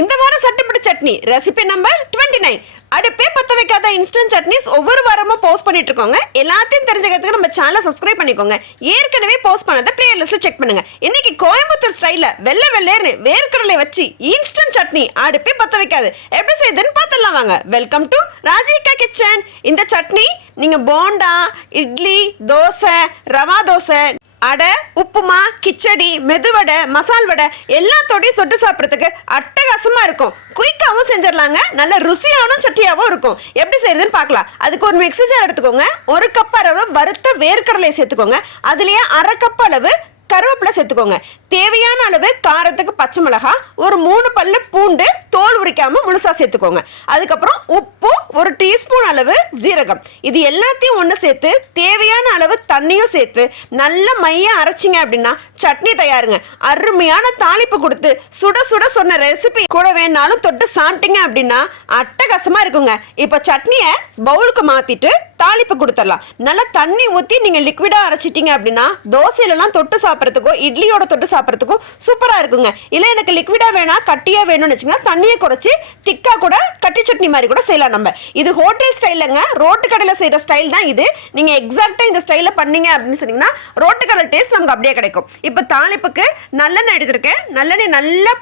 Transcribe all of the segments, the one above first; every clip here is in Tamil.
இந்த வாரம் சட்டுப்படி சட்னி ரெசிபி நம்பர் 29. அடுப்பே பத்த வைக்காத இன்ஸ்டன்ட் சட்னிஸ் ஒவ்வொரு வாரமும் போஸ்ட் பண்ணிட்டு இருக்கோங்க. எல்லாத்தையும் தெரிஞ்சுக்கிறதுக்கு நம்ம சேனலை சப்ஸ்கிரைப் பண்ணிக்கோங்க. ஏற்கனவே போஸ்ட் பண்ணத பிளேலிஸ்ட்ல செக் பண்ணுங்க. இன்னைக்கு கோயம்புத்தூர் ஸ்டைல்ல வெள்ளை வெள்ளேர்னு வேர்க்கடலை வச்சு இன்ஸ்டன்ட் சட்னி அடுப்பே பத்த வைக்காது எப்படி செய்யுதுன்னு பார்த்துடலாம் வாங்க. Welcome to Rajika kitchen. இந்த சட்னி நீங்க போண்டா, இட்லி, தோசை, ரவா தோசை, அடை, உப்புமா, கிச்சடி, மெதுவடை, மசால் வடை எல்லாத்தோடையும் தொட்டு சாப்பிட்றதுக்கு அட்டகாசமா இருக்கும். குயிக்காகவும் செஞ்சிடலாங்க. நல்ல ருசியான சட்னியாகவும் இருக்கும். எப்படி செய்யறதுன்னு பார்க்கலாம். அதுக்கு ஒரு மிக்ஸி ஜார் எடுத்துக்கோங்க. 1 கப் அளவு வறுத்த வேர்க்கடலை சேர்த்துக்கோங்க. அதுலேயே 1/2 கப் அளவு கருவேப்பிலை சேர்த்துக்கோங்க. தேவையான அளவு காரத்துக்கு பச்சை மிளகாய், ஒரு 3 பல்லு பூண்டு தோல் உரிக்காம முழுசா சேர்த்துக்கோங்க. அதுக்கப்புறம் உப்பு, 1 டீஸ்பூன் அளவு ஜீரகம். இது எல்லாத்தையும் ஒன்று சேர்த்து தேவையான அளவு தண்ணியும் சேர்த்து நல்ல மைய அரைச்சிங்க அப்படின்னா சட்னி தயாருங்க. அருமையான தாளிப்பு கொடுத்து சுட சுட சொன்ன ரெசிபி கூட வேணாலும் தொட்டு சாப்பிட்டீங்க அப்படின்னா அட்டகாசமா இருக்குங்க. இப்போ சட்னியை பவுலுக்கு மாத்திட்டு தாளிப்பு கொடுத்துடலாம். நல்லா தண்ணி ஊற்றி நீங்கள் லிக்விடாக அரைச்சிட்டிங்க அப்படின்னா தோசையிலலாம் தொட்டு சாப்பிட்றதுக்கோ இட்லியோட தொட்டு சாப்பிட்றதுக்கும் சூப்பராக இருக்குங்க. இல்லை எனக்கு லிக்விடாக வேணாம் கட்டியாக வேணும்னு வச்சுங்கன்னா தண்ணியை குறைச்சி திக்காக கூட கட்டி சட்னி மாதிரி கூட செய்யலாம். நம்ம இது ஹோட்டல் ஸ்டைலுங்க. ரோட்டு கடையில் செய்கிற ஸ்டைல் தான் இது. நீங்கள் எக்ஸாக்டாக இந்த ஸ்டைலில் பண்ணீங்க அப்படின்னு சொன்னீங்கன்னா ரோட்டு கடை டேஸ்ட் நமக்கு அப்படியே கிடைக்கும். இப்போ தாளிப்புக்கு நல்லெண்ணெய் எடுத்துருக்கேன். நல்லெண்ணெய் நல்லா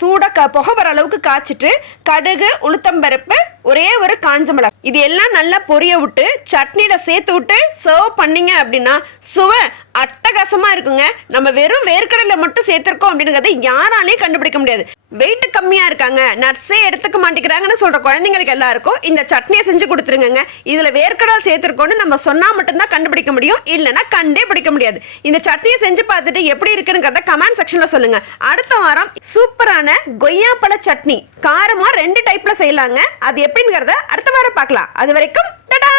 சூடாக புகை வர அளவுக்கு காய்ச்சிட்டு கடுகு, உளுத்தம்பருப்பு, ஒரே ஒரு காஞ்ச மிளகாய் இது எல்லாம் நல்லா பொரிய விட்டு சட்னியில சேர்த்து விட்டு சர்வ் பண்ணீங்க அப்படின்னா சுவை அட்டகாசமா இருக்குங்க. நம்ம வெறும் வேர்க்கடலை மட்டும் சேர்த்திருக்கோம் அப்படிங்கிறத யாராலையும் கண்டுபிடிக்க முடியாது. வெயிட் கம்மியா இருக்காங்க, நட்ஸே எடுத்துக்க மாட்டேங்கிறாங்கன்னு சொல்ற குழந்தைங்களுக்கு எல்லாருக்கும் இந்த சட்னியை செஞ்சு கொடுத்துருங்க. இதுல வேர்க்கடலை சேர்த்திருக்கோன்னு நம்ம சொன்னா மட்டும்தான் கண்டுபிடிக்க முடியும், இல்லைன்னா கண்டே பிடிக்க முடியாது. இந்த சட்னியை செஞ்சு பார்த்துட்டு எப்படி இருக்குங்கிறத கமெண்ட் செக்ஷன்ல சொல்லுங்க. அடுத்த வாரம் சூப்பரான கொய்யாப்பழ சட்னி காரமா 2 டைப்ல செய்யலாங்க. அது எப்படிங்கிறத அடுத்த வாரம் பார்க்கலாம். அது வரைக்கும் டாடா.